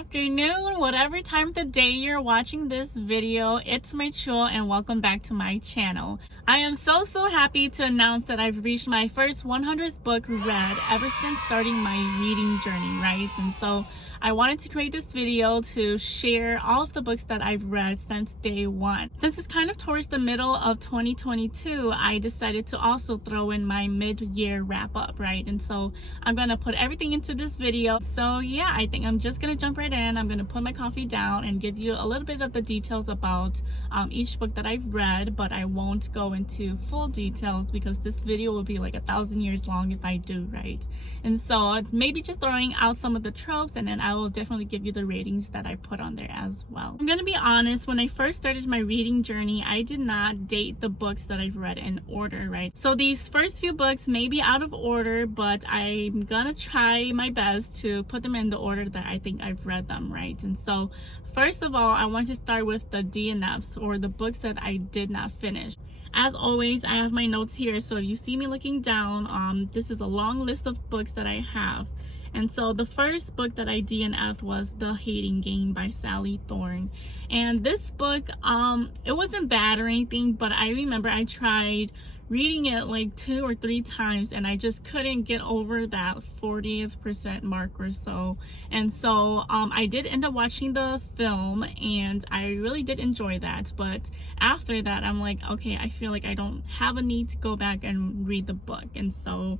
afternoon, whatever time of the day you're watching this video. It's Rachel and welcome back to my channel. I am so happy to announce that I've reached my first 100th book read ever since starting my reading journey, right? And so I wanted to create this video to share all of the books that I've read since day one. Since it's kind of towards the middle of 2022, I decided to also throw in my mid-year wrap up, right? And so I'm gonna put everything into this video. So yeah, I think I'm just gonna jump right in. I'm gonna put my coffee down and give you a little bit of the details about each book that I've read, but I won't go into full details because this video will be like 1,000 years long if I do, right? And so maybe just throwing out some of the tropes, and then I will definitely give you the ratings that I put on there as well. I'm gonna be honest, when I first started my reading journey, I did not date the books that I've read in order, right? So these first few books may be out of order, but I'm gonna try my best to put them in the order that I think I've read them, right? And so first of all, I want to start with the DNFs, or the books that I did not finish. As always, I have my notes here, so if you see me looking down, this is a long list of books that I have. And so the first book that I DNF'd was The Hating Game by Sally Thorne. And this book, it wasn't bad or anything, but I remember I tried reading it like 2 or 3 times and I just couldn't get over that 40th% mark or so. And so I did end up watching the film and I really did enjoy that, but after that I'm like, okay, I feel like I don't have a need to go back and read the book. And so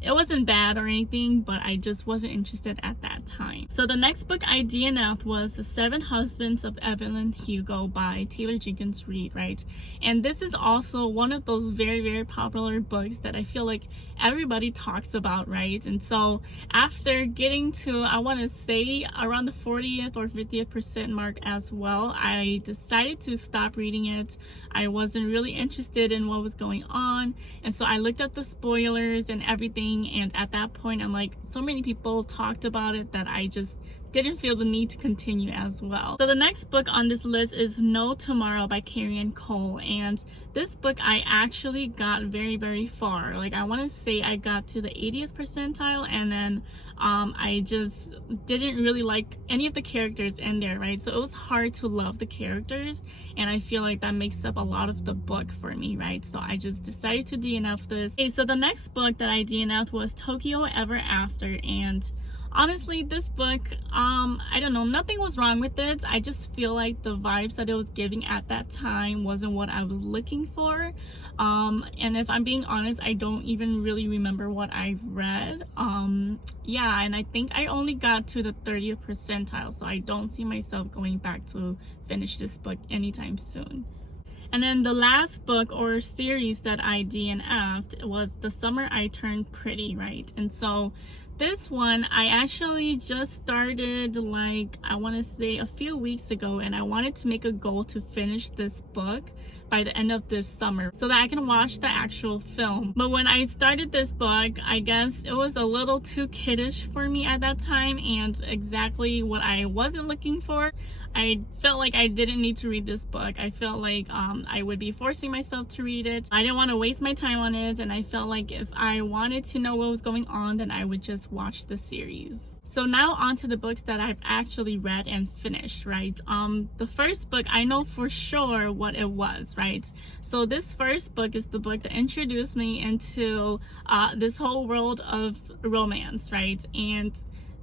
it wasn't bad or anything, but I just wasn't interested at that time. So the next book I DNF'd was The 7 Husbands of Evelyn Hugo by Taylor Jenkins Reid, right? And this is also one of those very popular books that I feel like everybody talks about, right? And so after getting to, I want to say around the 40th or 50th% mark as well, I decided to stop reading it. I wasn't really interested in what was going on, and so I looked up the spoilers and everything, and at that point I'm like, so many people talked about it that I just didn't feel the need to continue as well. So the next book on this list is No Tomorrow by Carrie Cole, and this book I actually got very far. Like, I want to say I got to the 80th percentile, and then I just didn't really like any of the characters in there, right? So it was hard to love the characters, and I feel like that makes up a lot of the book for me, right? So I just decided to DNF this. Okay, so the next book that I DNF'd was Tokyo Ever After, and honestly, this book, I don't know, nothing was wrong with it. I just feel like the vibes that it was giving at that time wasn't what I was looking for. And if I'm being honest, I don't even really remember what I've read. Yeah, and I think I only got to the 30th percentile, so I don't see myself going back to finish this book anytime soon. And then the last book or series that I DNF'd was The Summer I Turned Pretty, right? And so this one I actually just started, like, I want to say a few weeks ago, and I wanted to make a goal to finish this book by the end of this summer so that I can watch the actual film. But when I started this book, I guess it was a little too kiddish for me at that time, and exactly what I wasn't looking for. I felt like I didn't need to read this book. I felt like I would be forcing myself to read it. I didn't want to waste my time on it, and I felt like if I wanted to know what was going on, then I would just watch the series. So now on to the books that I've actually read and finished, right? The first book, I know for sure what it was, right? So this first book is the book that introduced me into this whole world of romance, right? And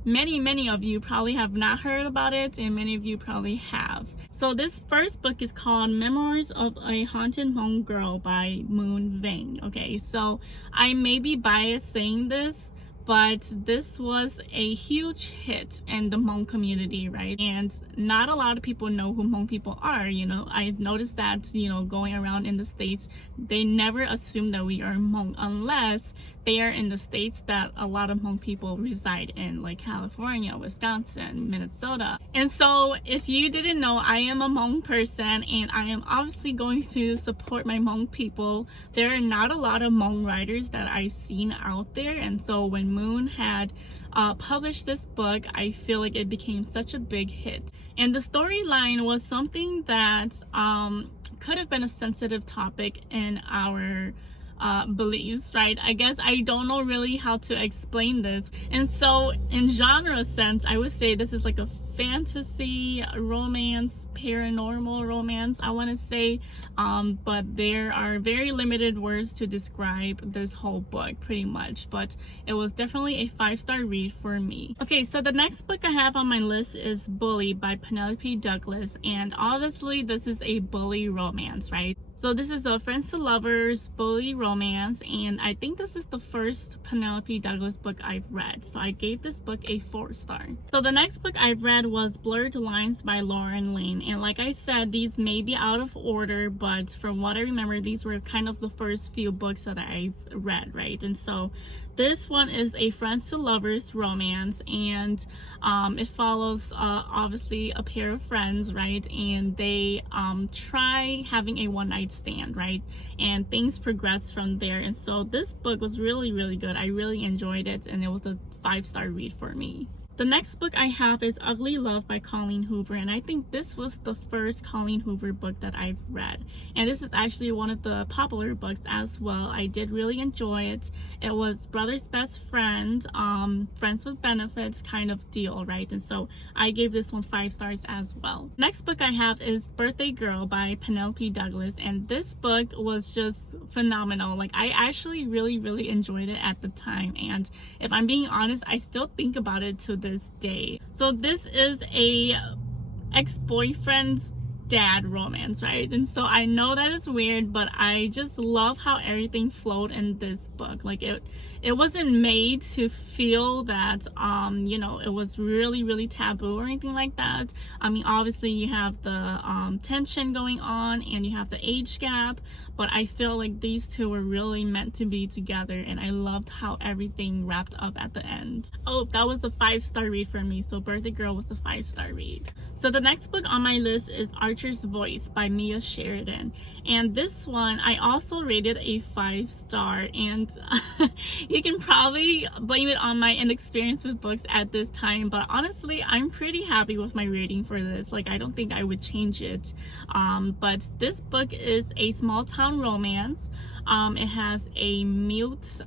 many of you probably have not heard about it, and many of you probably have. So this first book is called Memoirs of a Haunted Hmong Girl by Moon Vang. Okay, so I may be biased saying this, but this was a huge hit in the Hmong community, right? And not a lot of people know who Hmong people are. You know, I've noticed that, you know, going around in the States, they never assume that we are Hmong unless they are in the states that a lot of Hmong people reside in, like California, Wisconsin, Minnesota. And so if you didn't know, I am a Hmong person, and I am obviously going to support my Hmong people. There are not a lot of Hmong writers that I've seen out there, and so when Moon had published this book, I feel like it became such a big hit. And the storyline was something that could have been a sensitive topic in our beliefs, right? I guess I don't know really how to explain this. And so in genre sense, I would say this is like a fantasy romance, paranormal romance, I want to say, but there are very limited words to describe this whole book pretty much, but it was definitely a 5-star read for me. Okay, so the next book I have on my list is Bully by Penelope Douglas, and obviously this is a bully romance, right? So this is a friends to lovers bully romance, and I think this is the first Penelope Douglas book I've read, so I gave this book a 4-star. So the next book I've read was Blurred Lines by Lauren Lane, and like I said, these may be out of order, but from what I remember, these were kind of the first few books that I've read, right? And so this one is a friends to lovers romance, and it follows obviously a pair of friends, right? And they try having a one-night stand, right? And things progress from there. And so this book was really, really good. I really enjoyed it, and it was a 5-star read for me. The next book I have is Ugly Love by Colleen Hoover, and I think this was the first Colleen Hoover book that I've read, and this is actually one of the popular books as well. I did really enjoy it. It was brother's best friend, friends with benefits kind of deal, right? And so I gave this one 5 stars as well. Next book I have is Birthday Girl by Penelope Douglas, and this book was just phenomenal. Like, I actually really enjoyed it at the time, and if I'm being honest, I still think about it to this day. So this is a ex-boyfriend's dad romance, right? And so I know that is weird, but I just love how everything flowed in this book. Like, it wasn't made to feel that you know, it was really taboo or anything like that. I mean, obviously you have the tension going on and you have the age gap, but I feel like these two were really meant to be together, and I loved how everything wrapped up at the end. Oh, that was a 5-star read for me, so Birthday Girl was a 5-star read. So the next book on my list is Archer's Voice by Mia Sheridan, and this one I also rated a 5-star, and you can probably blame it on my inexperience with books at this time, but honestly I'm pretty happy with my rating for this. Like, I don't think I would change it. But this book is a small town romance. It has a mute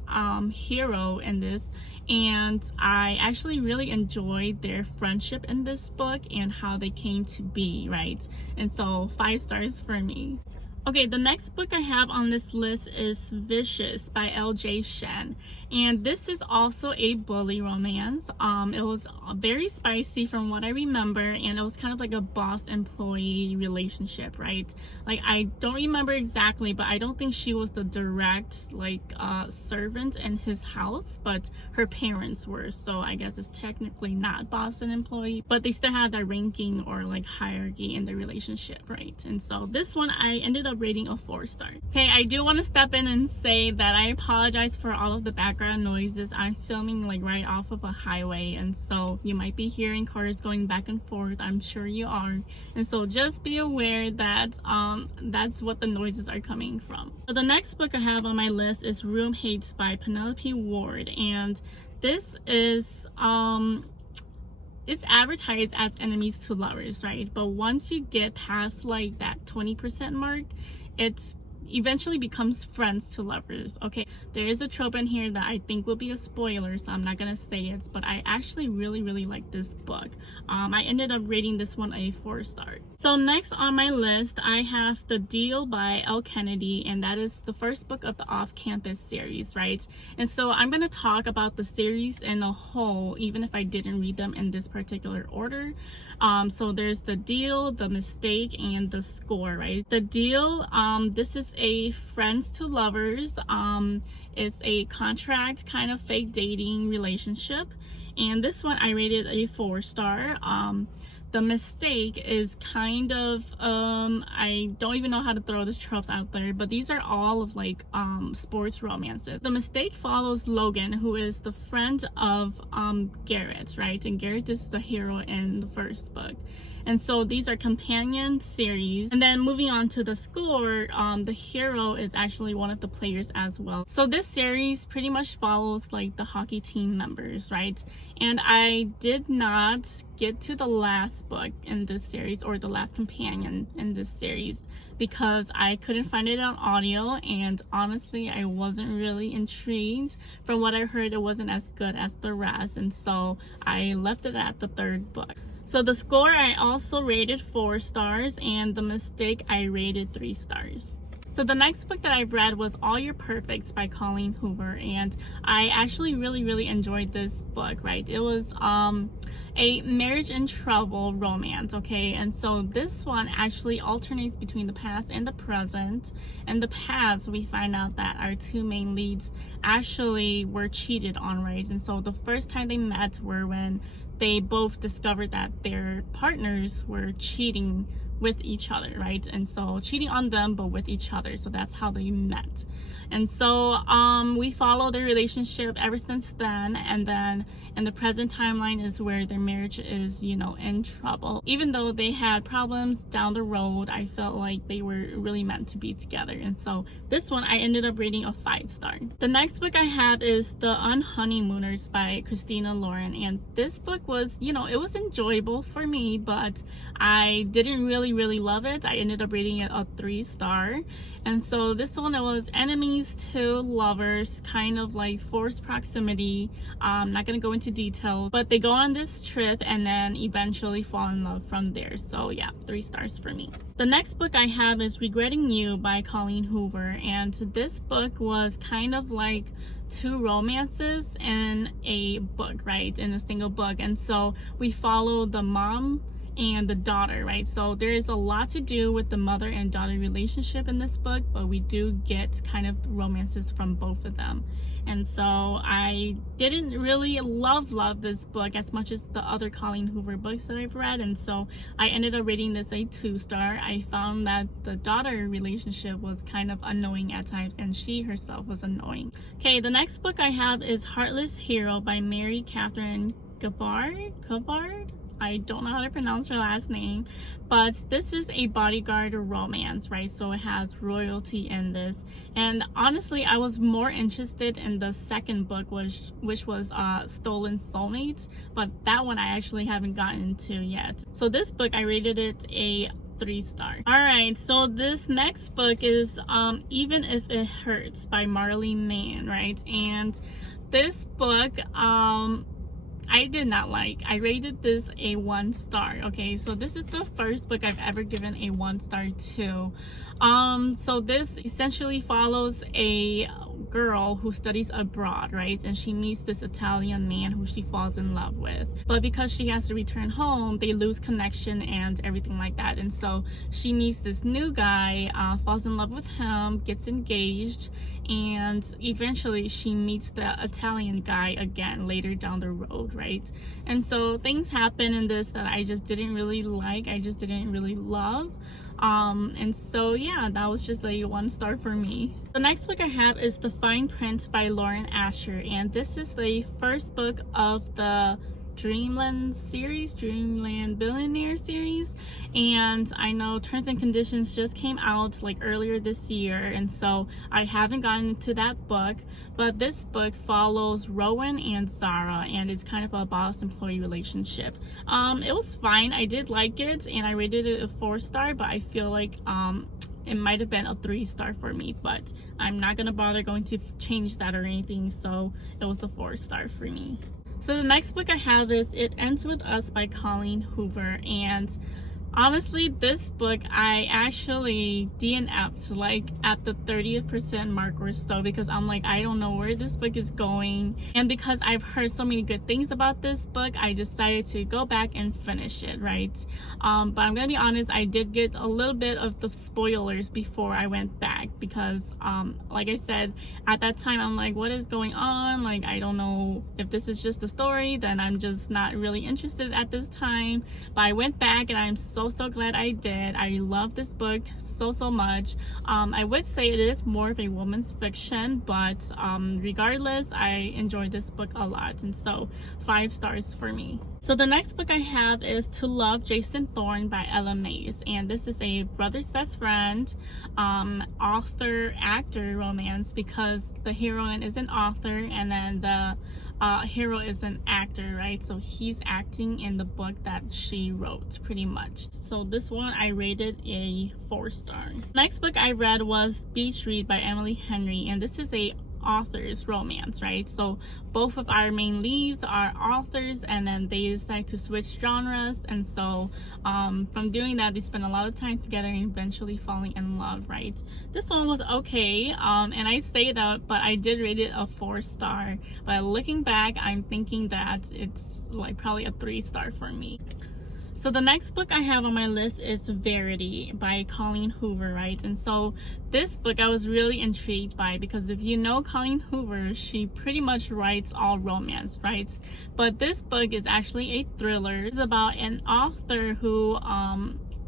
hero in this, and I actually really enjoyed their friendship in this book and how they came to be, right? And so 5 stars for me. Okay, the next book I have on this list is Vicious by L.J. Shen, and this is also a bully romance. It was very spicy from what I remember, and it was kind of like a boss-employee relationship, right? Like, I don't remember exactly, but I don't think she was the direct, like, servant in his house, but her parents were, so I guess it's technically not boss and employee, but they still had that ranking or, like, hierarchy in the relationship, right? And so this one I ended up rating a 4-star. Okay, I do want to step in and say that I apologize for all of the background noises. I'm filming like right off of a highway, and so you might be hearing cars going back and forth. I'm sure you are, and so just be aware that that's what the noises are coming from. So the next book I have on my list is Room Hates by Penelope Ward, and this is it's advertised as enemies to lovers, right? But once you get past like that 20% mark, it's eventually becomes friends to lovers. Okay, there is a trope in here that I think will be a spoiler, so I'm not gonna say it, but I actually really like this book. I ended up rating this one a 4-star. So next on my list I have The Deal by Elle Kennedy, and that is the first book of the Off-Campus series, right? And so I'm gonna talk about the series in a whole, even if I didn't read them in this particular order. So there's The Deal, The Mistake, and The Score, right? The Deal, this is a friends to lovers. It's a contract kind of fake dating relationship, and this one I rated a 4-star. The Mistake is kind of I don't even know how to throw the tropes out there, but these are all of like sports romances. The Mistake follows Logan, who is the friend of Garrett, right? And Garrett is the hero in the first book. And so these are companion series. And then moving on to The Score, the hero is actually one of the players as well. So this series pretty much follows like the hockey team members, right? And I did not get to the last book in this series, or the last companion in this series, because I couldn't find it on audio, and honestly I wasn't really intrigued. From what I heard, it wasn't as good as the rest, and so I left it at the 3rd book. So the score I also rated 4 stars, and the mistake I rated 3 stars. So the next book that I read was All Your Perfects by Colleen Hoover, and I actually really enjoyed this book, right? It was a marriage in trouble romance, okay? And so this one actually alternates between the past and the present. In the past, we find out that our two main leads actually were cheated on, right? And so the first time they met were when they both discovered that their partners were cheating with each other, right? And so cheating on them but with each other. So that's how they met. And so we follow their relationship ever since then, and then in the present timeline is where their marriage is, you know, in trouble. Even though they had problems down the road, I felt like they were really meant to be together. And so this one I ended up rating a 5-star. The next book I have is The Unhoneymooners by Christina Lauren, and this book was, you know, it was enjoyable for me, but I didn't really love it. I ended up rating it a 3-star. And so this one, it was enemies to lovers, kind of like forced proximity. I'm not gonna go into details, but they go on this trip and then eventually fall in love from there. So yeah, 3 stars for me. The next book I have is Regretting You by Colleen Hoover, and this book was kind of like 2 romances in a book, right? In a single book. And so we follow the mom and the daughter, right? So there is a lot to do with the mother and daughter relationship in this book, but we do get kind of romances from both of them. And so I didn't really love this book as much as the other Colleen Hoover books that I've read, and so I ended up rating this a 2-star. I found that the daughter relationship was kind of annoying at times, and she herself was annoying. Okay, the next book I have is Heartless Hero by Mary Catherine Gabbard. I don't know how to pronounce her last name, but this is a bodyguard romance, right? So it has royalty in this. And honestly, I was more interested in the second book, which was Stolen Soulmates, but that one I actually haven't gotten into yet. So this book, I rated it a 3-star. All right, so this next book is Even If It Hurts by Marley Mann, right? And this book, I did not like. I rated this a 1-star. Okay, so this is the first book I've ever given a 1-star to. So this essentially follows a girl who studies abroad, right? And she meets this Italian man who she falls in love with. But because she has to return home, they lose connection and everything like that. And so she meets this new guy, falls in love with him, gets engaged, and eventually she meets the Italian guy again later down the road, right? And so things happen in this that I just didn't really like. I just didn't really love. And so yeah, that was just a 1-star for me. The next book I have is The Fine Print by Lauren Asher, and this is the first book of the Dreamland Billionaire series. And I know Terms and Conditions just came out like earlier this year, and so I haven't gotten into that book, but this book follows Rowan and Zara, and it's kind of a boss-employee relationship. It was fine. I did like it, and I rated it a 4-star, but I feel like it might have been a 3-star for me, but I'm not gonna bother going to change that or anything, so it was a 4-star for me. So the next book I have is It Ends With Us by Colleen Hoover, and honestly, this book I actually DNF'd like at the 30th% mark or so, because I'm like, I don't know where this book is going, and because I've heard so many good things about this book, I decided to go back and finish it, right? But I'm gonna be honest, I did get a little bit of the spoilers before I went back, because like I said, at that time I'm like, what is going on? Like, I don't know if this is just a story, then I'm just not really interested at this time. But I went back, and I'm so glad I did. I love this book so much. I would say it is more of a woman's fiction, but regardless, I enjoyed this book a lot, and so 5 stars for me. So the next book I have is To Love Jason Thorne by Ella Mays, and this is a brother's best friend author-actor romance, because the heroine is an author and then the hero is an actor, right? So he's acting in the book that she wrote, pretty much. So this one I rated a 4-star. Next book I read was Beach Read by Emily Henry, and this is a authors romance, right? So both of our main leads are authors, and then they decide to switch genres, and so from doing that, they spend a lot of time together and eventually falling in love, right? This one was okay, and I say that, but I did rate it a 4-star. But looking back, I'm thinking that it's like probably a 3-star for me. So the next book I have on my list is Verity by Colleen Hoover, right? And so this book I was really intrigued by, because if you know Colleen Hoover, she pretty much writes all romance, right? But this book is actually a thriller. It's about an author who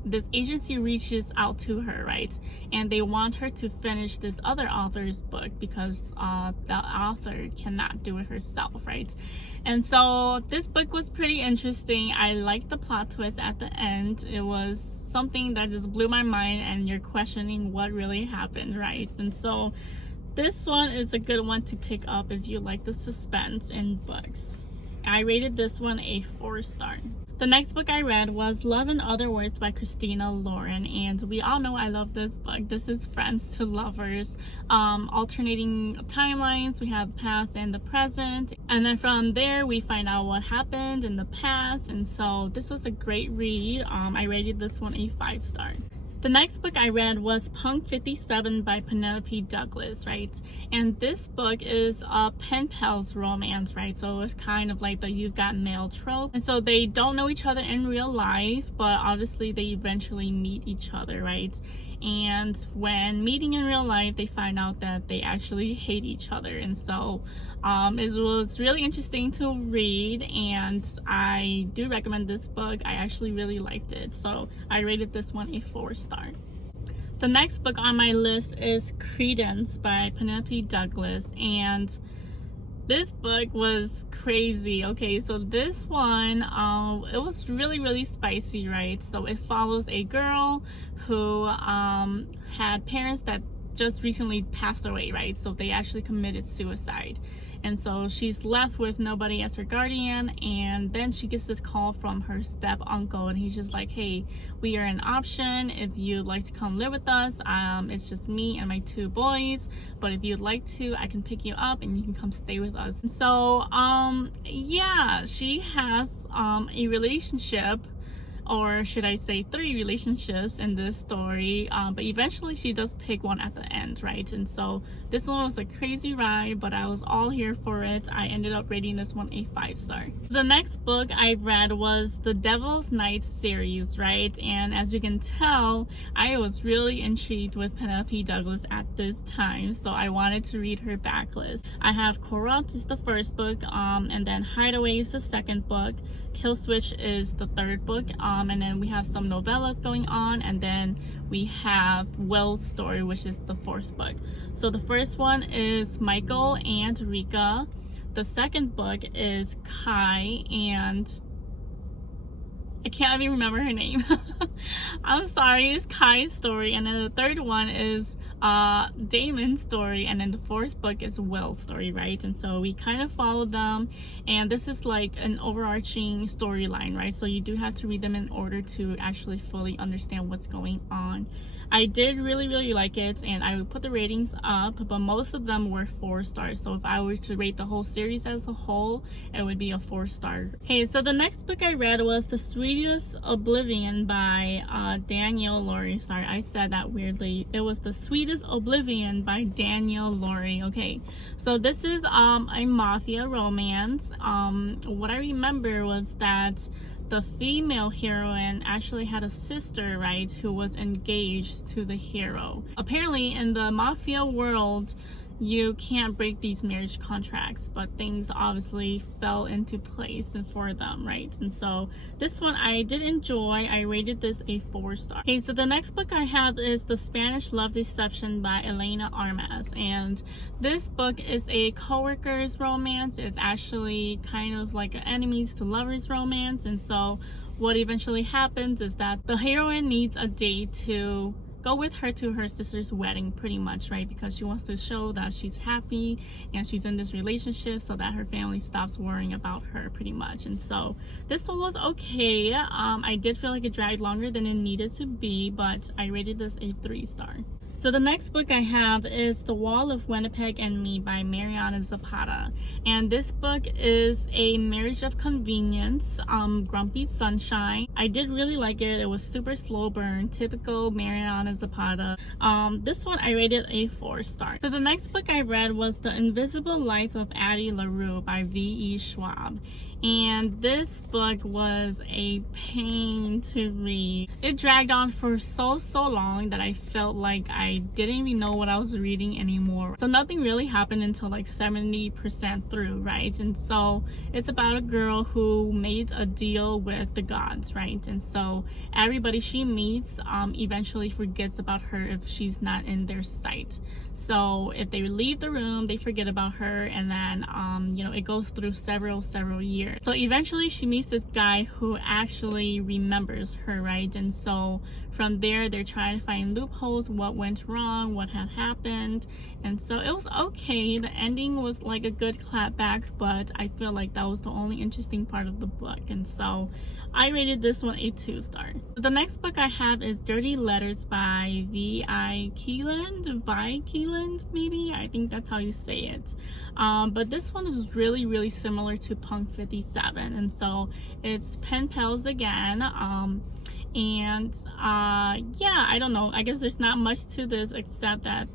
this agency reaches out to her, right? And they want her to finish this other author's book because the author cannot do it herself, right? And so this book was pretty interesting. I liked the plot twist at the end. It was something that just blew my mind, and you're questioning what really happened, right? And so this one is a good one to pick up if you like the suspense in books. I rated this one a 4-star. The next book I read was Love in Other Words by Christina Lauren, and we all know I love this book. This is friends to lovers, alternating timelines. We have the past and the present, and then from there we find out what happened in the past, and so this was a great read. I rated this one a 5-star. The next book I read was Punk 57 by Penelope Douglas, right? And this book is a pen pals romance, right? So it's kind of like the you've got mail trope. And so they don't know each other in real life, but obviously they eventually meet each other, right? And when meeting in real life, they find out that they actually hate each other. And so it was really interesting to read, and I do recommend this book. I actually really liked it, so I rated this one a 4-star. The next book on my list is Credence by Penelope Douglas, and this book was crazy. Okay, so this one it was really spicy, right? So it follows a girl who had parents that just recently passed away, right? So they actually committed suicide, and so she's left with nobody as her guardian. And then she gets this call from her step uncle, and he's just like, hey, we are an option if you'd like to come live with us. It's just me and my 2 boys, but if you'd like to, I can pick you up and you can come stay with us. And so yeah, she has a relationship, or should I say 3 relationships in this story, but eventually she does pick one at the end, right? And so this one was a crazy ride, but I was all here for it. I ended up rating this one a 5-star. The next book I read was the Devil's Night series, right? And as you can tell, I was really intrigued with Penelope Douglas at this time, so I wanted to read her backlist. I have Corrupt is the first book, and then Hideaway is the second book, Kill Switch is the third book, and then we have some novellas going on, and then we have Will's Story, which is the 4th book. So the first one is Michael and Rika. The second book is Kai, and I can't even remember her name. I'm sorry, it's Kai's story. And then the third one is Damon's story, and then the 4th book is Will's story, right? And so we kind of follow them, and this is like an overarching storyline, right? So you do have to read them in order to actually fully understand what's going on. I did really like it, and I would put the ratings up, but most of them were 4 stars. So if I were to rate the whole series as a whole, it would be a 4-star. Okay, so the next book I read was The Sweetest Oblivion by Danielle Laurie. Sorry, I said that weirdly. It was The Sweetest Oblivion by Danielle Laurie. Okay, so this is a mafia romance. What I remember was that the female heroine actually had a sister, right, who was engaged to the hero. Apparently in the mafia world, you can't break these marriage contracts, but things obviously fell into place for them, right? And so this one I did enjoy. I rated this a 4-star. Okay, so the next book I have is The Spanish Love Deception by Elena Armas, and this book is a co-workers romance. It's actually kind of like an enemies to lovers romance, and so what eventually happens is that the heroine needs a date to go with her to her sister's wedding, pretty much, right? Because she wants to show that she's happy and she's in this relationship so that her family stops worrying about her, pretty much. And so this one was okay. I did feel like it dragged longer than it needed to be, but I rated this a 3-star. So the next book I have is The Wall of Winnipeg and Me by Mariana Zapata. And this book is a marriage of convenience, grumpy sunshine. I did really like it. It was super slow burn, typical Mariana Zapata. This one I rated a 4-star. So the next book I read was The Invisible Life of Addie LaRue by V.E. Schwab. And this book was a pain to read. It dragged on for so long that I felt like I didn't even know what I was reading anymore. So nothing really happened until like 70% through, right? And so it's about a girl who made a deal with the gods, right? And so everybody she meets eventually forgets about her if she's not in their sight. So if they leave the room, they forget about her, and then it goes through several years. So eventually she meets this guy who actually remembers her, right? And so from there they're trying to find loopholes, what went wrong, what had happened. And so it was okay. The ending was like a good clapback, but I feel like that was the only interesting part of the book. And so I rated this one a 2-star. The next book I have is Dirty Letters by Vi Keeland, maybe? I think that's how you say it. But this one is really similar to Punk 57. And so it's pen pals again. Yeah, I don't know, I guess there's not much to this except that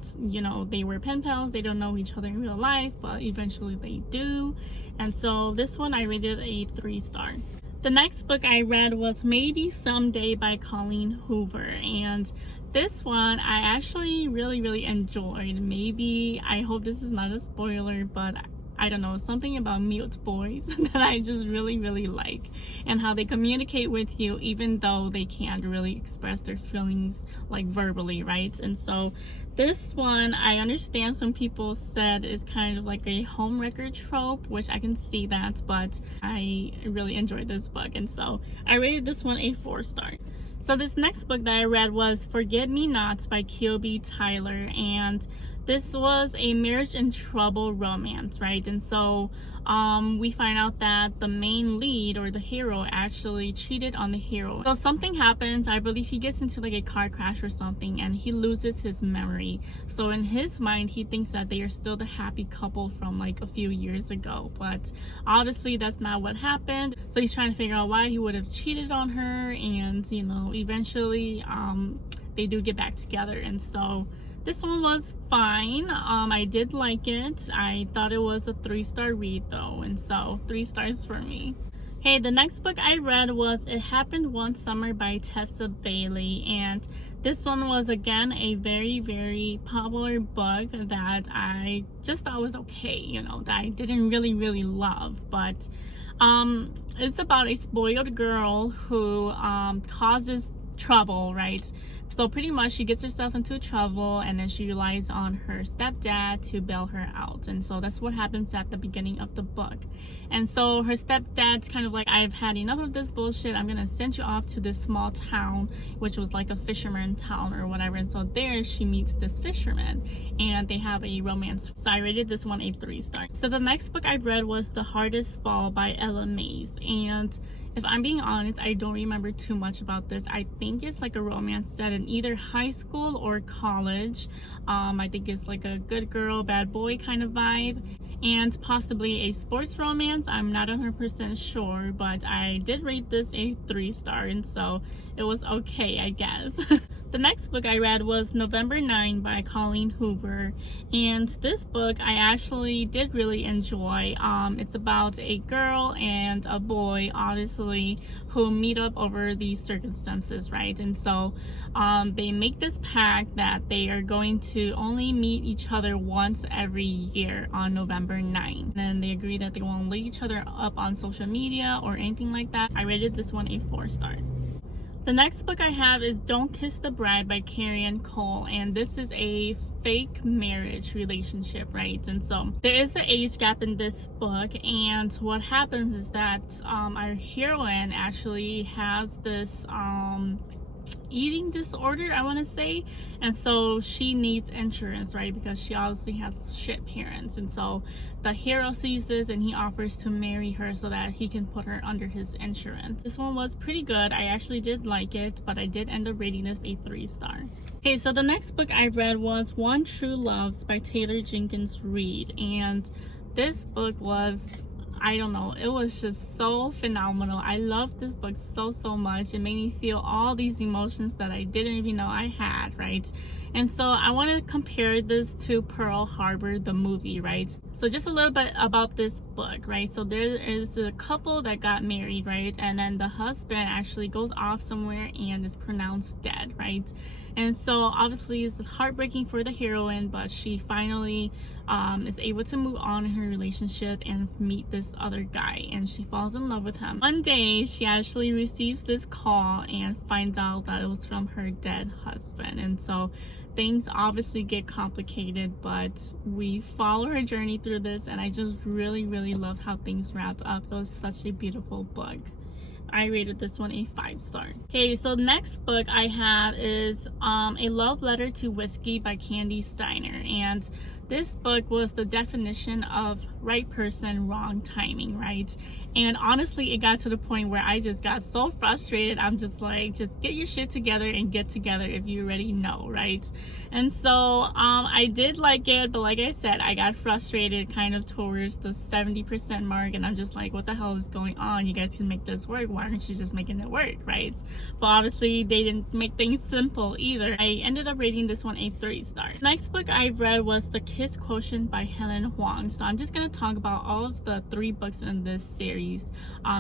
they were pen pals, they don't know each other in real life, but eventually they do. And so this one I rated a 3-star. The next book I read was Maybe Someday by Colleen Hoover, and this one I actually really enjoyed. Maybe, I hope this is not a spoiler, but I don't know, something about mute boys that I just really like, and how they communicate with you even though they can't really express their feelings like verbally, right? And so this one, I understand some people said is kind of like a homewrecker trope, which I can see that, but I really enjoyed this book, and so I rated this one a 4-star. So this next book that I read was Forget Me Nots by Kilby Tyler, and this was a marriage in trouble romance, right? And so we find out that the main lead, or the hero, actually cheated on the hero. So something happens, I believe he gets into like a car crash or something, and he loses his memory. So in his mind, he thinks that they are still the happy couple from like a few years ago, but obviously that's not what happened. So he's trying to figure out why he would have cheated on her, and eventually they do get back together. And so this one was fine. I did like it. I thought it was a 3-star read though, and so 3 stars for me. Hey, the next book I read was It Happened One Summer by Tessa Bailey, and this one was again a very popular book that I just thought was okay, that I didn't really love. But it's about a spoiled girl who causes trouble, right? So pretty much she gets herself into trouble, and then she relies on her stepdad to bail her out. And so that's what happens at the beginning of the book. And so her stepdad's kind of like, I've had enough of this bullshit, I'm gonna send you off to this small town, which was like a fisherman town or whatever. And so there she meets this fisherman, and they have a romance. So I rated this one a 3-star. So the next book I read was The Hardest Fall by Ella Mays, and if I'm being honest, I don't remember too much about this. I think it's like a romance set in either high school or college. I think it's like a good girl, bad boy kind of vibe, and possibly a sports romance. I'm not 100% sure, but I did rate this a 3-star, and so it was okay, I guess. The next book I read was November 9 by Colleen Hoover, and this book I actually did really enjoy. It's about a girl and a boy, obviously, who meet up over these circumstances, right? And so they make this pact that they are going to only meet each other once every year on November 9. And they agree that they won't look each other up on social media or anything like that. I rated this one a 4-star. The next book I have is Don't Kiss the Bride by Carrie Cole, and this is a fake marriage relationship, right? And so there is an age gap in this book, and what happens is that our heroine actually has this eating disorder, I want to say, and so she needs insurance, right? Because she obviously has shit parents. And so the hero sees this and he offers to marry her so that he can put her under his insurance. This one was pretty good. I actually did like it, but I did end up rating this a 3-star. Okay, so the next book I read was One True Loves by Taylor Jenkins Reid, and this book was, I don't know, it was just so phenomenal. I loved this book so much. It made me feel all these emotions that I didn't even know I had, right? And so I want to compare this to Pearl Harbor, the movie, right? So just a little bit about this book, right? So there is a couple that got married, right? And then the husband actually goes off somewhere and is pronounced dead, right? And so obviously it's heartbreaking for the heroine, but she finally is able to move on in her relationship and meet this other guy, and she falls in love with him. One day she actually receives this call and finds out that it was from her dead husband, and so things obviously get complicated, but we follow her journey through this, and I just really loved how things wrapped up. It was such a beautiful book. I rated this one a 5-star. Okay, so the next book I have is A Love Letter to Whiskey by Candy Steiner, and this book was the definition of right person, wrong timing, right? And honestly, it got to the point where I just got so frustrated. I'm just like, just get your shit together and get together if you already know, right? And so I did like it, but like I said, I got frustrated kind of towards the 70% mark, and I'm just like, what the hell is going on? You guys can make this work. Why aren't you just making it work, right? But obviously they didn't make things simple either. I ended up rating this one a 3-star. Next book I read was The Kiss Quotient by Helen Huang. So I'm just going to talk about all of the 3 books in this series,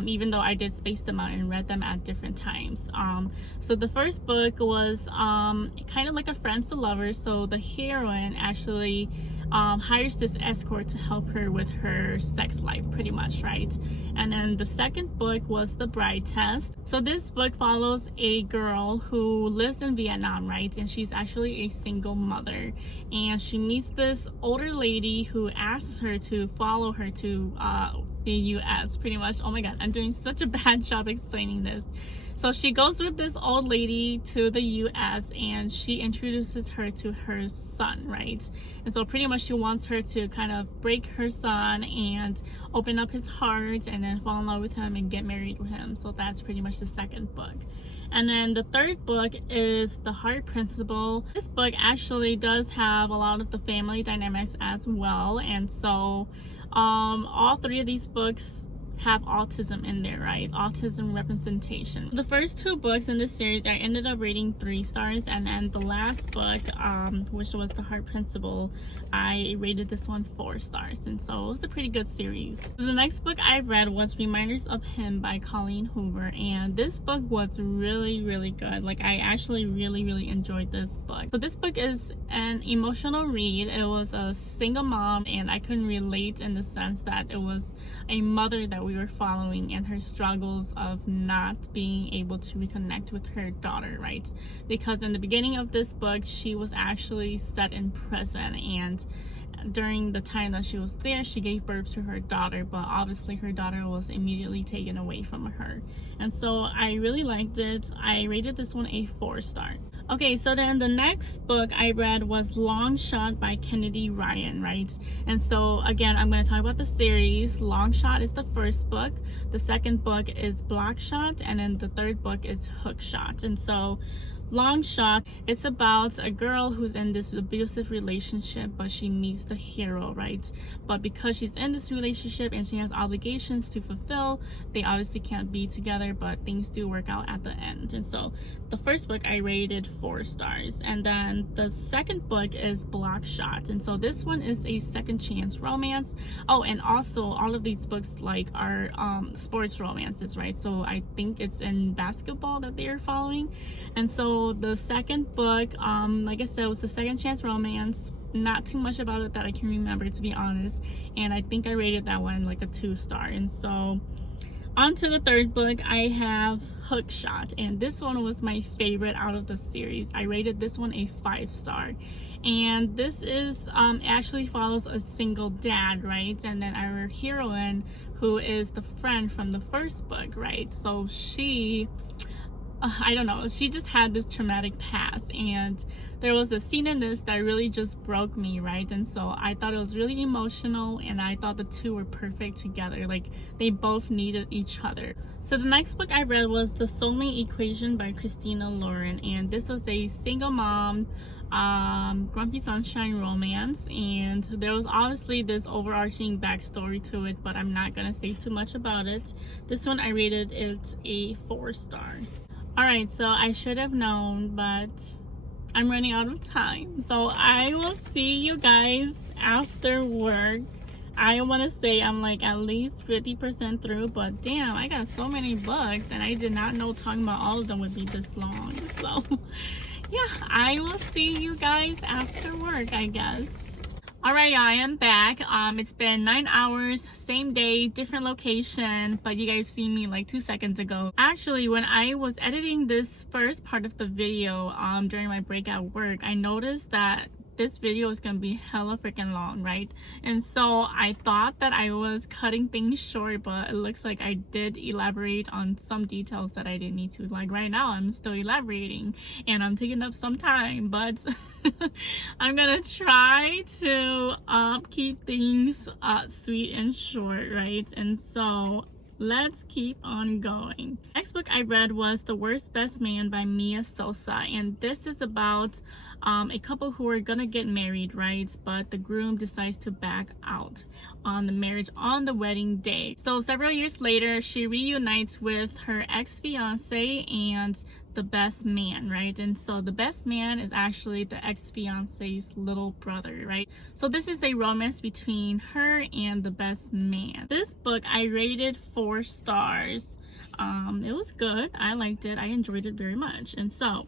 even though I did space them out and read them at different times. So the first book was kind of like a friends to lovers. So the heroine actually hires this escort to help her with her sex life, pretty much, right? And then the second book was The Bride Test. So this book follows a girl who lives in Vietnam, right? And she's actually a single mother, and she meets this older lady who asks her to follow her to the US, pretty much. Oh my god, I'm doing such a bad job explaining this. So she goes with this old lady to the US, and she introduces her to her son, right? And so pretty much she wants her to kind of break her son and open up his heart and then fall in love with him and get married with him. So that's pretty much the second book. And then the third book is The Heart Principle. This book actually does have a lot of the family dynamics as well, and so all 3 of these books have autism in there, right? Autism representation. The first 2 books in this series I ended up rating 3 stars, and then the last book, which was The Heart Principle, I rated this one 4 stars, and so it was a pretty good series. The next book I read was Reminders of Him by Colleen Hoover, and this book was really good. Like, I actually really enjoyed this book. So this book is an emotional read. It was a single mom, and I couldn't relate in the sense that it was a mother that we were following and her struggles of not being able to reconnect with her daughter, right? Because in the beginning of this book, she was actually set in prison, and during the time that she was there, she gave birth to her daughter, but obviously her daughter was immediately taken away from her. And so I really liked it. I rated this one a 4-star. Okay, so then the next book I read was Long Shot by Kennedy Ryan, right? And so again, I'm going to talk about the series. Long Shot is the first book, the second book is Block Shot, and then the third book is Hook Shot. And so Long Shot, it's about a girl who's in this abusive relationship, but she meets the hero, right? But because she's in this relationship and she has obligations to fulfill, they obviously can't be together, but things do work out at the end. And so the first book I rated 4 stars, and then the second book is Block Shot, and so this one is a second chance romance. Oh, and also all of these books are sports romances, right? So I think it's in basketball that they are following. And so the second book, like I said, was the second chance romance. Not too much about it that I can remember, to be honest, and I think I rated that one like a 2-star. And so on to the third book, I have Hook Shot, and this one was my favorite out of the series. I rated this one a 5-star, and this is actually follows a single dad, right? And then our heroine, who is the friend from the first book, right? So she I don't know, she just had this traumatic past, and there was a scene in this that really just broke me, right? And so I thought it was really emotional, and I thought the two were perfect together. Like, they both needed each other. So the next book I read was The Soulmate Equation by Christina Lauren, and this was a single mom Grumpy Sunshine romance, and there was obviously this overarching backstory to it, but I'm not gonna say too much about it. This one I rated it a 4-star. Alright, so I should have known, but I'm running out of time, so I will see you guys after work. I want to say I'm like at least 50% through, but damn, I got so many books, and I did not know talking about all of them would be this long. So yeah, I will see you guys after work, I guess. Alright, I am back. It's been 9 hours, same day, different location, but you guys seen me like 2 seconds ago. Actually, when I was editing this first part of the video during my break at work, I noticed that this video is gonna be hella freaking long, right? And so I thought that I was cutting things short, but it looks like I did elaborate on some details that I didn't need to. Like right now, I'm still elaborating and I'm taking up some time, but I'm gonna try to keep things sweet and short, right? And so let's keep on going. Next book I read was The Worst Best Man by Mia Sosa, and this is about a couple who are gonna get married, right? But the groom decides to back out on the marriage on the wedding day. So several years later, she reunites with her ex-fiance and the best man, right? And so the best man is actually the ex-fiance's little brother, right? So this is a romance between her and the best man. This book I rated 4 stars. It was good. I liked it. I enjoyed it very much. And so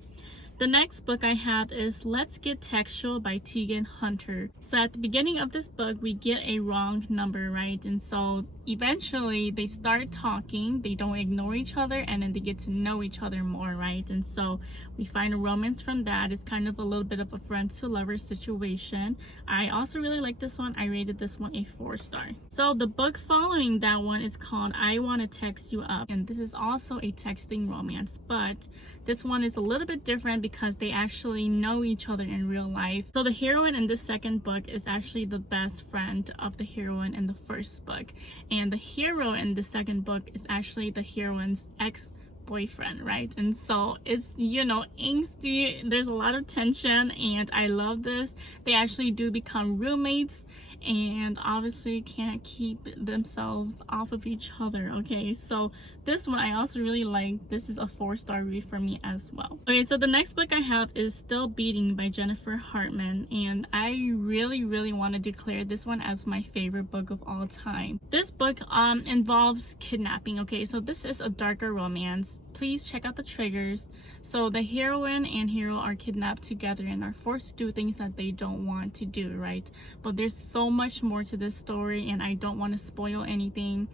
the next book I have is Let's Get Textual by Tegan Hunter. So at the beginning of this book, we get a wrong number, right? And so eventually they start talking, they don't ignore each other, and then they get to know each other more, right? And so we find a romance from that. It's kind of a little bit of a friend to lover situation. I also really like this one. I rated this one a 4-star. So the book following that one is called I Want to Text You Up, and this is also a texting romance, but this one is a little bit different because they actually know each other in real life. So the heroine in this second book is actually the best friend of the heroine in the first book, and the hero in the second book is actually the heroine's ex-boyfriend, right? And so it's, you know, angsty. There's a lot of tension, and I love this. They actually do become roommates and obviously can't keep themselves off of each other. Okay, so this one I also really like. This is a 4-star read for me as well. Okay, so the next book I have is Still Beating by Jennifer Hartman, and I really want to declare this one as my favorite book of all time. This book involves kidnapping. Okay, so this is a darker romance. Please check out the triggers. So the heroine and hero are kidnapped together and are forced to do things that they don't want to do, right? But there's so much more to this story, and I don't want to spoil anything.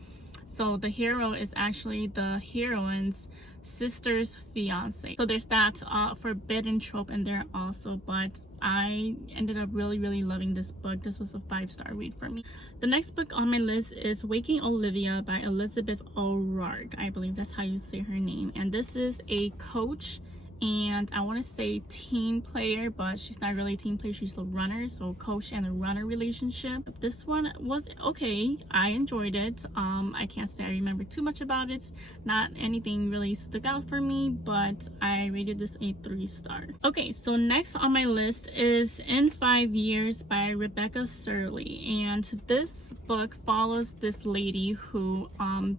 So the hero is actually the heroine's sister's fiance. So there's that forbidden trope in there also, but I ended up really loving this book. This was a 5-star read for me. The next book on my list is Waking Olivia by Elizabeth O'Rourke. I believe that's how you say her name. And this is a coach and I want to say team player, but she's not really a team player, she's a runner. So coach and a runner relationship. This one was okay. I enjoyed it. I can't say I remember too much about it. Not anything really stuck out for me, but I rated this a 3-star. Okay, so next on my list is In 5 Years by Rebecca Surley, and this book follows this lady who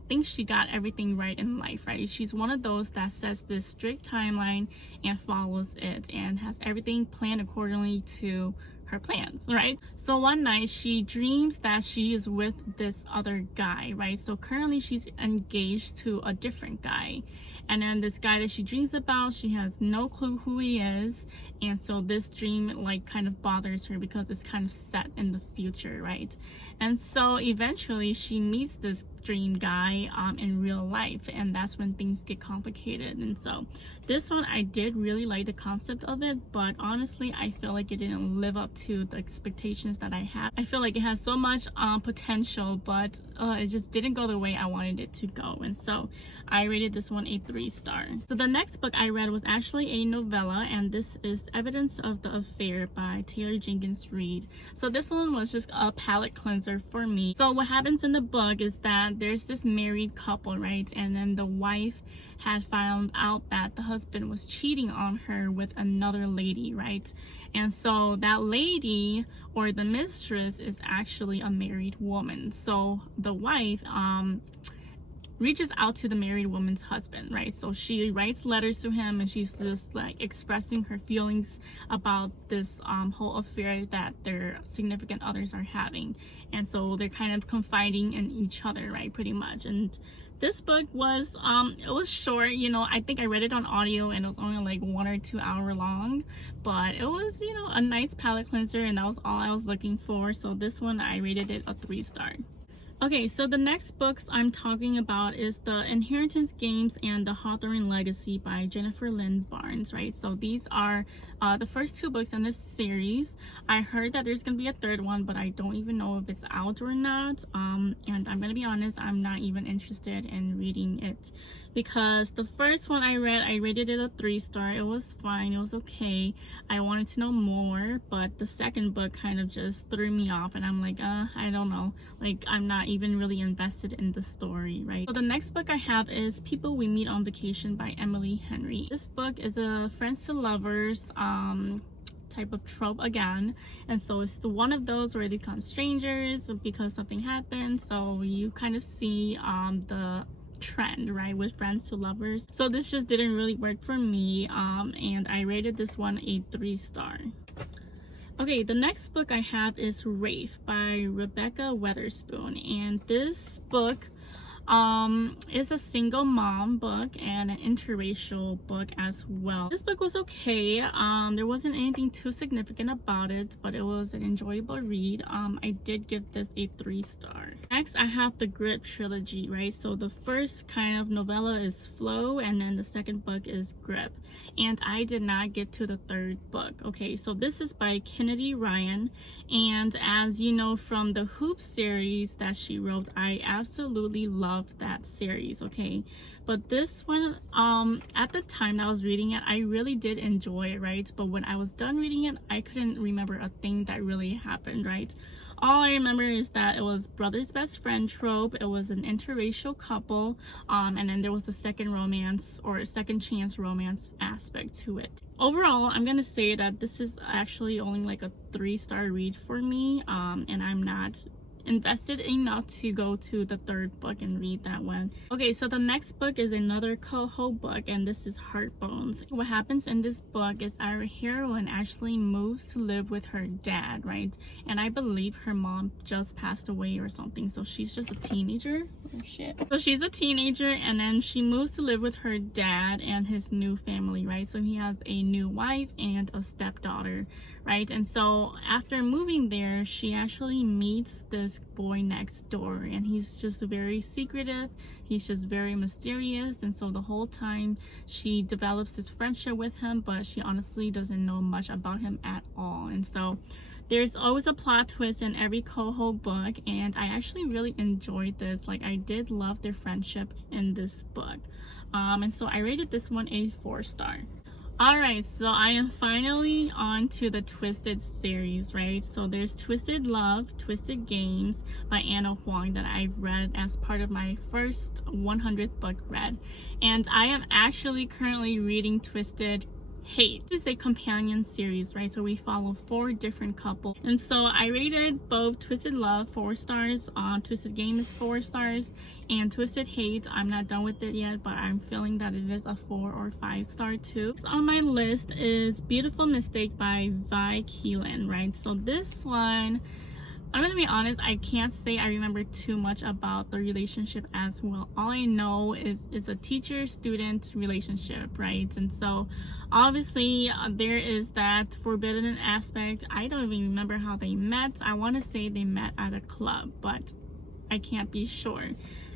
thinks she got everything right in life, right? She's one of those that sets this strict timeline and follows it and has everything planned accordingly to her plans, right? So one night she dreams that she is with this other guy, right? So currently she's engaged to a different guy, and then this guy that she dreams about, she has no clue who he is, and so this dream like kind of bothers her because it's kind of set in the future, right? And so eventually she meets this extreme guy in real life, and that's when things get complicated. And so this one, I did really like the concept of it, but honestly I feel like it didn't live up to the expectations that I had. I feel like it has so much potential, but it just didn't go the way I wanted it to go, and so I rated this one a 3-star. So the next book I read was actually a novella, and this is Evidence of the Affair by Taylor Jenkins Reid. So this one was just a palate cleanser for me. So what happens in the book is that there's this married couple, right? And then the wife had found out that the husband was cheating on her with another lady, right? And so that lady, or the mistress, is actually a married woman. So the wife reaches out to the married woman's husband, right? So she writes letters to him, and she's just like expressing her feelings about this whole affair that their significant others are having. And so they're kind of confiding in each other, right, pretty much. And this book was it was short, you know. I think I read it on audio, and it was only like 1 or 2 hour long, but it was, you know, a nice palate cleanser, and that was all I was looking for. So this one, I rated it a 3-star. Okay, so the next books I'm talking about is The Inheritance Games and The Hawthorne Legacy by Jennifer Lynn Barnes, right? So these are the first 2 books in this series. I heard that there's gonna be a 3rd one, but I don't even know if it's out or not. And I'm gonna be honest, I'm not even interested in reading it, because the first one I read, I rated it a 3-star. It was fine, it was okay. I wanted to know more, but the second book kind of just threw me off, and I'm like, I don't know. Like, I'm not even really invested in the story, right? So the next book I have is People We Meet on Vacation by Emily Henry. This book is a friends to lovers type of trope again, and so it's one of those where they become strangers because something happened. So you kind of see the trend, right, with friends to lovers. So this just didn't really work for me, and I rated this one a 3-star. Okay, the next book I have is Rafe by Rebecca Weatherspoon, and this book is a single mom book and an interracial book as well. This book was okay. There wasn't anything too significant about it, but it was an enjoyable read. I did give this a 3-star. Next, I have the Grip trilogy, right? So the first kind of novella is Flow, and then the second book is Grip. And I did not get to the 3rd book. Okay, so this is by Kennedy Ryan, and as you know from the Hoop series that she wrote, I absolutely love that series. Okay, but this one, at the time that I was reading it, I really did enjoy it, right? But when I was done reading it, I couldn't remember a thing that really happened, right? All I remember is that it was brother's best friend trope, it was an interracial couple, and then there was the second romance or second chance romance aspect to it. Overall, I'm gonna say that this is actually only like a 3-star read for me, and I'm not invested enough to go to the 3rd book and read that one. Okay, so the next book is another Coho book, and this is Heartbones. What happens in this book is our heroine actually moves to live with her dad, right? And I believe her mom just passed away or something, so she's just a teenager. Oh shit. So she's a teenager, and then she moves to live with her dad and his new family, right? So he has a new wife and a stepdaughter, right? And so after moving there, she actually meets this boy next door, and he's just very secretive, he's just very mysterious, and so the whole time she develops this friendship with him, but she honestly doesn't know much about him at all. And so there's always a plot twist in every Coho book, and I actually really enjoyed this. Like, I did love their friendship in this book, and so I rated this one a 4-star. Alright, so I am finally on to the Twisted series, right? So there's Twisted Love, Twisted Games by Anna Huang that I've read as part of my first 100th book read. And I am actually currently reading Twisted Hate. This is a companion series, right? So we follow 4 different couples. And so I rated both Twisted Love 4 stars, Twisted Game is 4 stars, and Twisted Hate, I'm not done with it yet, but I'm feeling that it is a 4 or 5-star too. Next on my list is Beautiful Mistake by Vi Keelan, right? So this one, I'm gonna be honest, I can't say I remember too much about the relationship as well. All I know is it's a teacher-student relationship, right? And so obviously there is that forbidden aspect. I don't even remember how they met. I want to say they met at a club, but I can't be sure.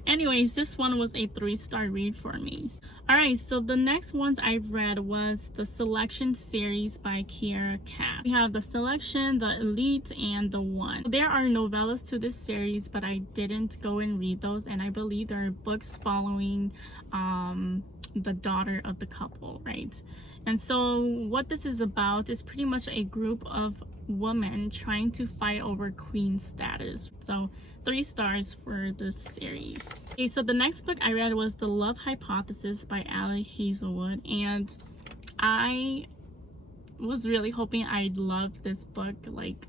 Anyways, this one was a 3-star read for me. Alright, so the next ones I've read was the Selection series by Kiera Catt. We have the Selection, the Elite, and the One. There are novellas to this series, but I didn't go and read those, and I believe there are books following the daughter of the couple, right? And so what this is about is pretty much a group of women trying to fight over queen status. So 3 stars for this series. Okay, so the next book I read was The Love Hypothesis by Ali Hazelwood, and I was really hoping I'd love this book, like,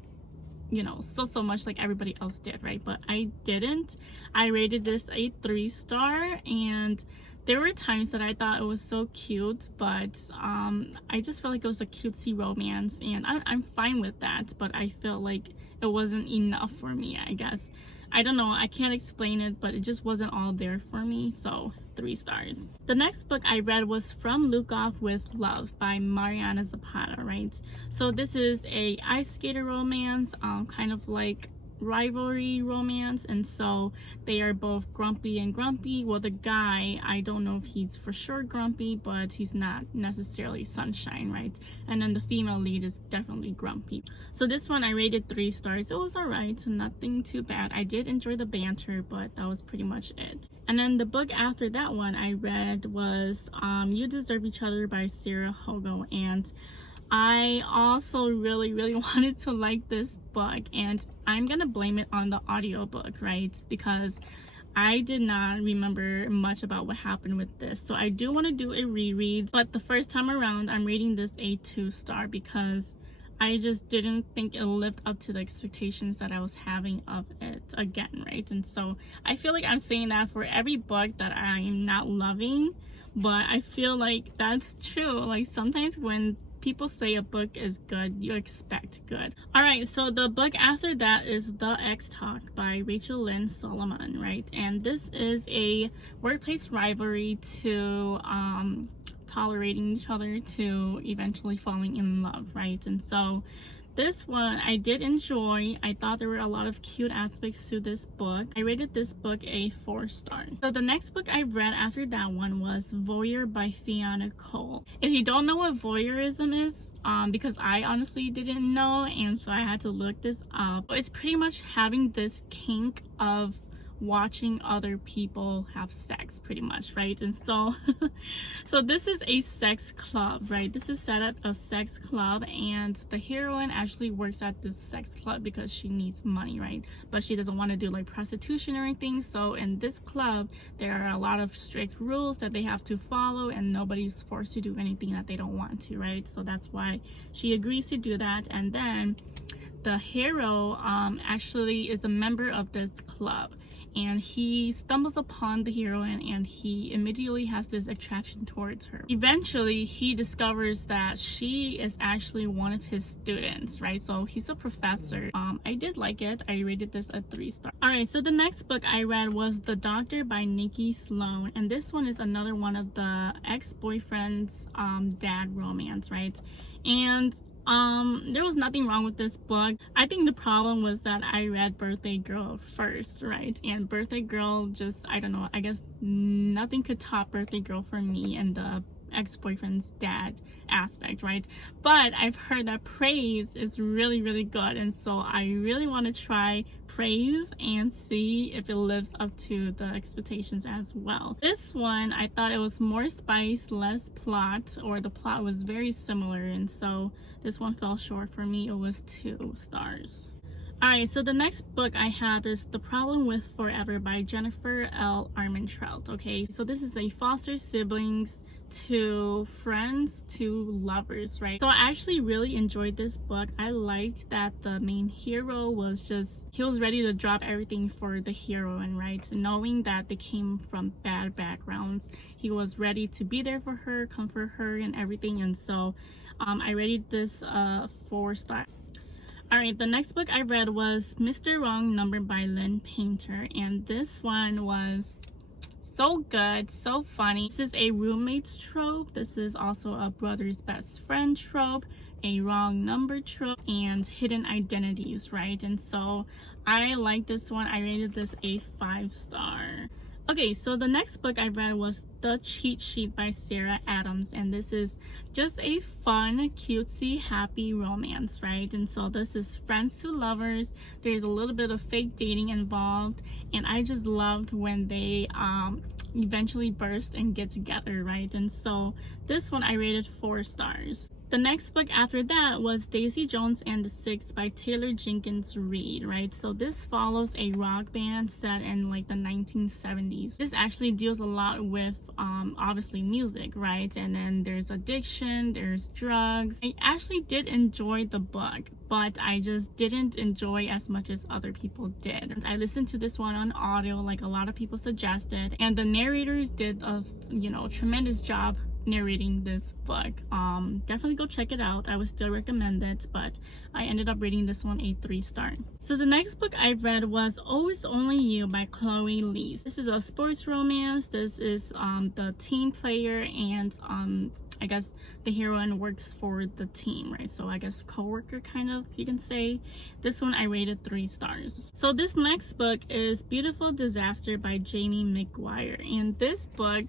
you know, so much like everybody else did, right? But I didn't. I rated this a 3-star, and there were times that I thought it was so cute, but I just felt like it was a cutesy romance, and I'm fine with that, but I felt like it wasn't enough for me, I guess. I don't know, I can't explain it, but it just wasn't all there for me, so 3 stars. The next book I read was From Lukov with Love by Mariana Zapata, right? So this is a ice skater romance, kind of like rivalry romance, and so they are both grumpy and grumpy. Well, the guy, I don't know if he's for sure grumpy, but he's not necessarily sunshine, right? And then the female lead is definitely grumpy. So this one I rated 3 stars. It was alright, nothing too bad. I did enjoy the banter, but that was pretty much it. And then the book after that one I read was You Deserve Each Other by Sarah Hogo, and I also really wanted to like this book, and I'm gonna blame it on the audiobook, right? Because I did not remember much about what happened with this. So I do want to do a reread, but the first time around I'm rating this a 2-star because I just didn't think it lived up to the expectations that I was having of it again, right? And so I feel like I'm saying that for every book that I'm not loving, but I feel like that's true. Like sometimes when people say a book is good, you expect good. Alright, so the book after that is The X Talk by Rachel Lynn Solomon, right? And this is a workplace rivalry to tolerating each other to eventually falling in love, right? And so this one I did enjoy. I thought there were a lot of cute aspects to this book. I rated this book a 4-star. So the next book I read after that one was Voyeur by Fiona Cole. If you don't know what voyeurism is, because I honestly didn't know, and so I had to look this up. It's pretty much having this kink of watching other people have sex, pretty much, right? And so so this is a sex club, right? This is set at a sex club, and the heroine actually works at this sex club because she needs money, right? But she doesn't want to do like prostitution or anything. So in this club there are a lot of strict rules that they have to follow, and nobody's forced to do anything that they don't want to, right? So that's why she agrees to do that. And then the hero actually is a member of this club, and he stumbles upon the heroine, and he immediately has this attraction towards her. Eventually he discovers that she is actually one of his students, right? So he's a professor. I did like it. I rated this a 3-star. Alright, so the next book I read was The Doctor by Nikki Sloan, and this one is another one of the ex-boyfriend's dad romance, right? And there was nothing wrong with this book. I think the problem was that I read Birthday Girl first, right? And Birthday Girl just, I don't know, I guess nothing could top Birthday Girl for me and the ex-boyfriend's dad aspect, right? But I've heard that Praise is really good, and so I really want to try Praise and see if it lives up to the expectations as well. This one, I thought it was more spice, less plot, or the plot was very similar, and so this one fell short for me. It was 2 stars. Alright, so the next book I have is The Problem with Forever by Jennifer L. Armentrout. Okay, so this is a foster siblings to friends to lovers, right? So I actually really enjoyed this book. I liked that the main hero was just, he was ready to drop everything for the heroine, right? Knowing that they came from bad backgrounds, he was ready to be there for her, comfort her and everything. And so I rated this 4 stars. Alright, the next book I read was Mr. Wrong Number by Lynn Painter, and this one was so good, so funny. This is a roommate's trope. This is also a brother's best friend trope, a wrong number trope and hidden identities, right? And so I like this one. I rated this a 5-star. Okay, so the next book I read was The Cheat Sheet by Sarah Adams, and this is just a fun, cutesy, happy romance, right? And so this is friends to lovers. There's a little bit of fake dating involved, and I just loved when they eventually burst and get together, right? And so this one I rated 4 stars. The next book after that was Daisy Jones and the Six by Taylor Jenkins Reid, right? So this follows a rock band set in like the 1970s. This actually deals a lot with obviously music, right? And then there's addiction, there's drugs. I actually did enjoy the book, but I just didn't enjoy as much as other people did. I listened to this one on audio like a lot of people suggested, and the narrators did a tremendous job narrating this book. Definitely go check it out. I would still recommend it, but I ended up rating this one a 3-star. So the next book I read was Oh It's Only You by Chloe Lees. This is a sports romance. This is the team player, and I guess the heroine works for the team, right? So I guess co-worker kind of, you can say. This one I rated 3 stars. So this next book is Beautiful Disaster by Jamie McGuire, and this book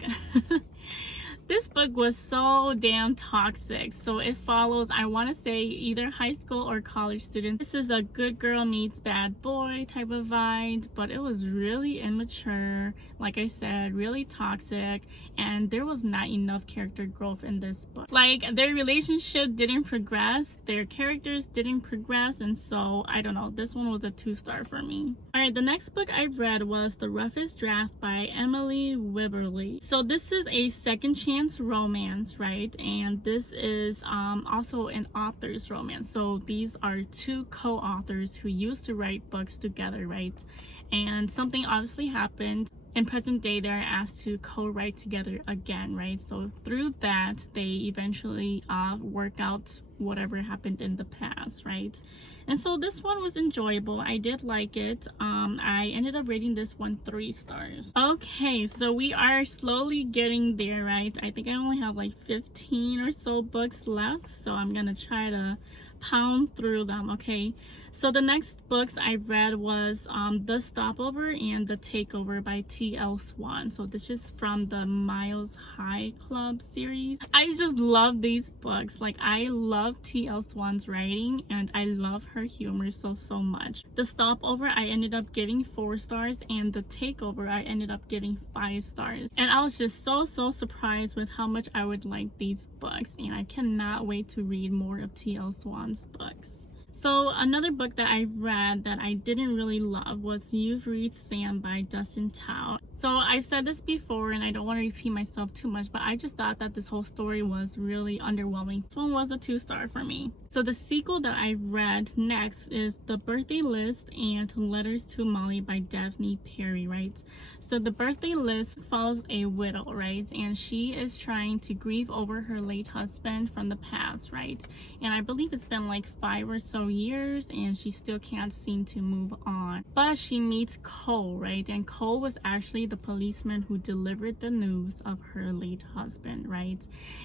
this book was so damn toxic. So it follows, I want to say, either high school or college students. This is a good girl meets bad boy type of vibe, but it was really immature, like I said, really toxic, and there was not enough character growth in this book. Like, their relationship didn't progress, their characters didn't progress, and so I don't know, this one was a 2-star for me. Alright, the next book I read was The Roughest Draft by Emily Wibberley. So this is a second chance romance, right? And this is also an author's romance. So these are 2 co-authors who used to write books together, right? And something obviously happened. In present day, they're asked to co-write together again, right? So through that, they eventually work out whatever happened in the past, right? And so this one was enjoyable. I did like it. I ended up rating this one 3 stars. Okay, so we are slowly getting there, right? I think I only have like 15 or so books left, so I'm gonna try to pound through them. Okay, so the next books I read was The Stopover and The Takeover by T.L. Swan. So this is from the Miles High Club series. I just love these books. Like, I love T.L. Swan's writing, and I love her humor so much. The Stopover I ended up giving 4 stars, and The Takeover I ended up giving 5 stars. And I was just so surprised with how much I would like these books, and I cannot wait to read more of T.L. Swan's books. So another book that I read that I didn't really love was You've Reached Sam by Dustin Tao. So I've said this before, and I don't want to repeat myself too much, but I just thought that this whole story was really underwhelming. This one was a 2-star for me. So the sequel that I read next is The Birthday List and Letters to Molly by Daphne Perry, right? So The Birthday List follows a widow, right? And she is trying to grieve over her late husband from the past, right? And I believe it's been like 5 or so years, and she still can't seem to move on. But she meets Cole, right? And Cole was actually the policeman who delivered the news of her late husband, right?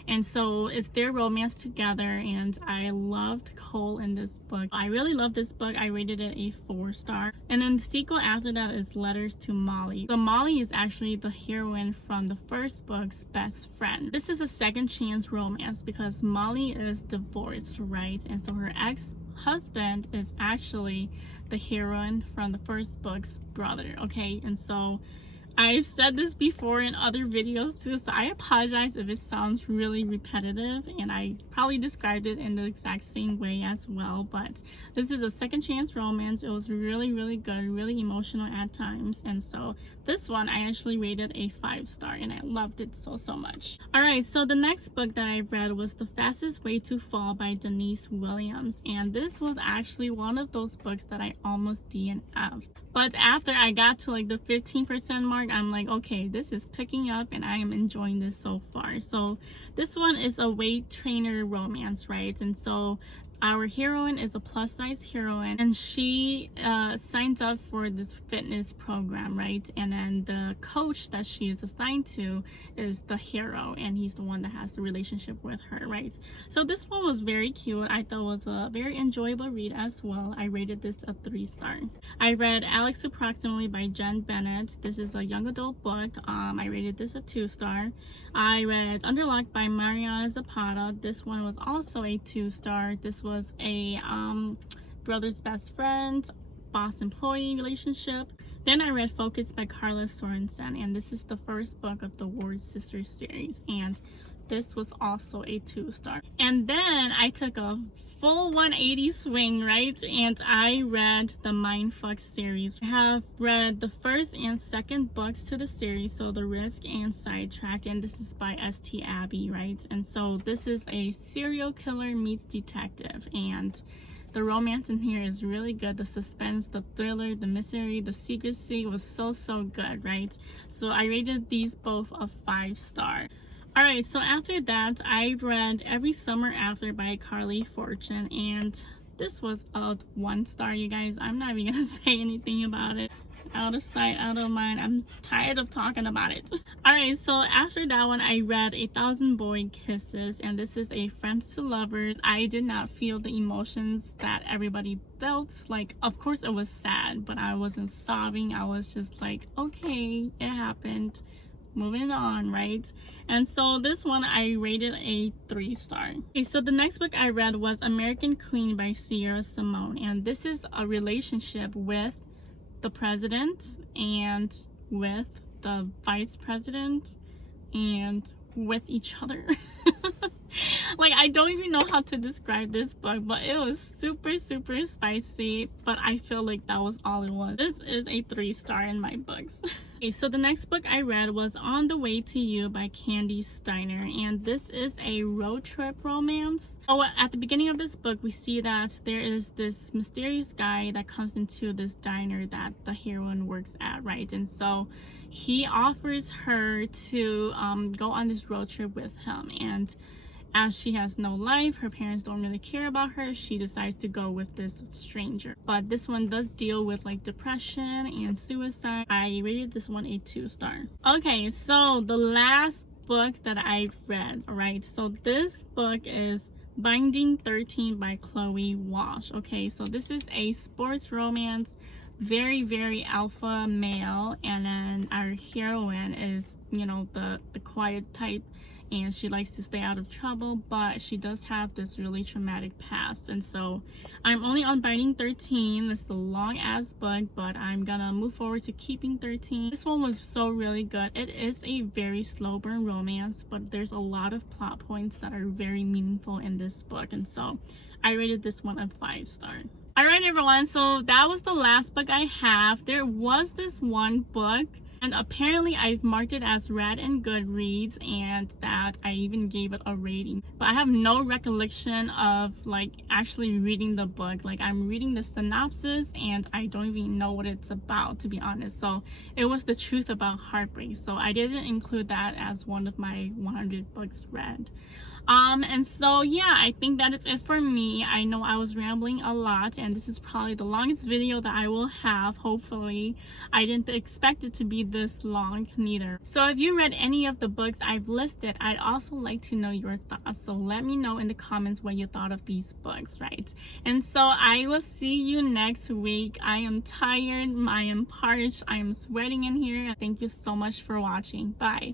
And so it's their romance together, and I loved Cole in this book. I really love this book. I rated it a 4-star. And then the sequel after that is Letters to Molly. So Molly is actually the heroine from the first book's best friend. This is a second chance romance because Molly is divorced, right? And so her ex-husband is actually the heroine from the first book's brother, okay? And so I've said this before in other videos too, so I apologize if it sounds really repetitive, and I probably described it in the exact same way as well, but this is a second chance romance. It was really good, really emotional at times, and so this one I actually rated a 5-star, and I loved it so much. Alright, so the next book that I read was The Fastest Way to Fall by Denise Williams, and this was actually one of those books that I almost DNF'd. But after I got to like the 15% mark, I'm like, okay, this is picking up and I am enjoying this so far. So this one is a weight trainer romance, right? And so our heroine is a plus size heroine, and she signs up for this fitness program, right? And then the coach that she is assigned to is the hero, and he's the one that has the relationship with her, right? So this one was very cute. I thought it was a very enjoyable read as well. I rated this a 3-star. I read Alex Approximately by Jen Bennett. This is a young adult book. I rated this a 2-star. I read Underlocked by Mariana Zapata. This one was also a 2-star. This was a brother's best friend, boss employee relationship. Then I read Focus by Carla Sorensen, and this is the first book of the Ward Sisters series, and this was also a 2-star. And then I took a full 180 swing, right? And I read the Mindfuck series. I have read the first and second books to the series, so The Risk and Sidetracked, and this is by St. Abby, right? And so this is a serial killer meets detective, and the romance in here is really good. The suspense, the thriller, the mystery, the secrecy was so good, right? So I rated these both a 5-star. Alright, so after that, I read Every Summer After by Carly Fortune, and this was a 1-star, you guys. I'm not even gonna say anything about it. Out of sight, out of mind. I'm tired of talking about it. Alright, so after that one, I read 1,000 Boy Kisses, and this is a friends to lovers. I did not feel the emotions that everybody felt. Like, of course it was sad, but I wasn't sobbing. I was just like, okay, it happened. Moving on, right? And so this one I rated a 3-star. Okay, so the next book I read was American Queen by Sierra Simone, and this is a relationship with the president and with the vice president and with each other. Like, I don't even know how to describe this book, but it was super spicy, but I feel like that was all it was. This is a 3-star in my books. Okay, so the next book I read was On the Way to You by Candy Steiner, and this is a road trip romance. Oh, at the beginning of this book, we see that there is this mysterious guy that comes into this diner that the heroine works at, right? And so he offers her to go on this road trip with him, and as she has no life, her parents don't really care about her, she decides to go with this stranger. But this one does deal with like depression and suicide. I rated this one a 2-star. Okay, so the last book that I've read, alright, so this book is Binding 13 by Chloe Walsh. Okay, so this is a sports romance, very alpha male, and then our heroine is, you know, the quiet type, and she likes to stay out of trouble, but she does have this really traumatic past. And so I'm only on Binding 13. This is a long ass book, but I'm gonna move forward to Keeping 13. This one was so really good. It is a very slow burn romance, but there's a lot of plot points that are very meaningful in this book, and so I rated this one a 5-star. Alright everyone, so that was the last book I have. There was this one book, and apparently I've marked it as read in Goodreads, and that I even gave it a rating. But I have no recollection of like actually reading the book. Like, I'm reading the synopsis and I don't even know what it's about, to be honest. So it was The Truth About Heartbreak. So I didn't include that as one of my 100 books read. And so yeah, I think that is it for me. I know I was rambling a lot, and this is probably the longest video that I will have, hopefully. I didn't expect it to be this long neither. So if you read any of the books I've listed, I'd also like to know your thoughts. So let me know in the comments what you thought of these books, right? And so I will see you next week. I am tired, I am parched, I am sweating in here. Thank you so much for watching. Bye.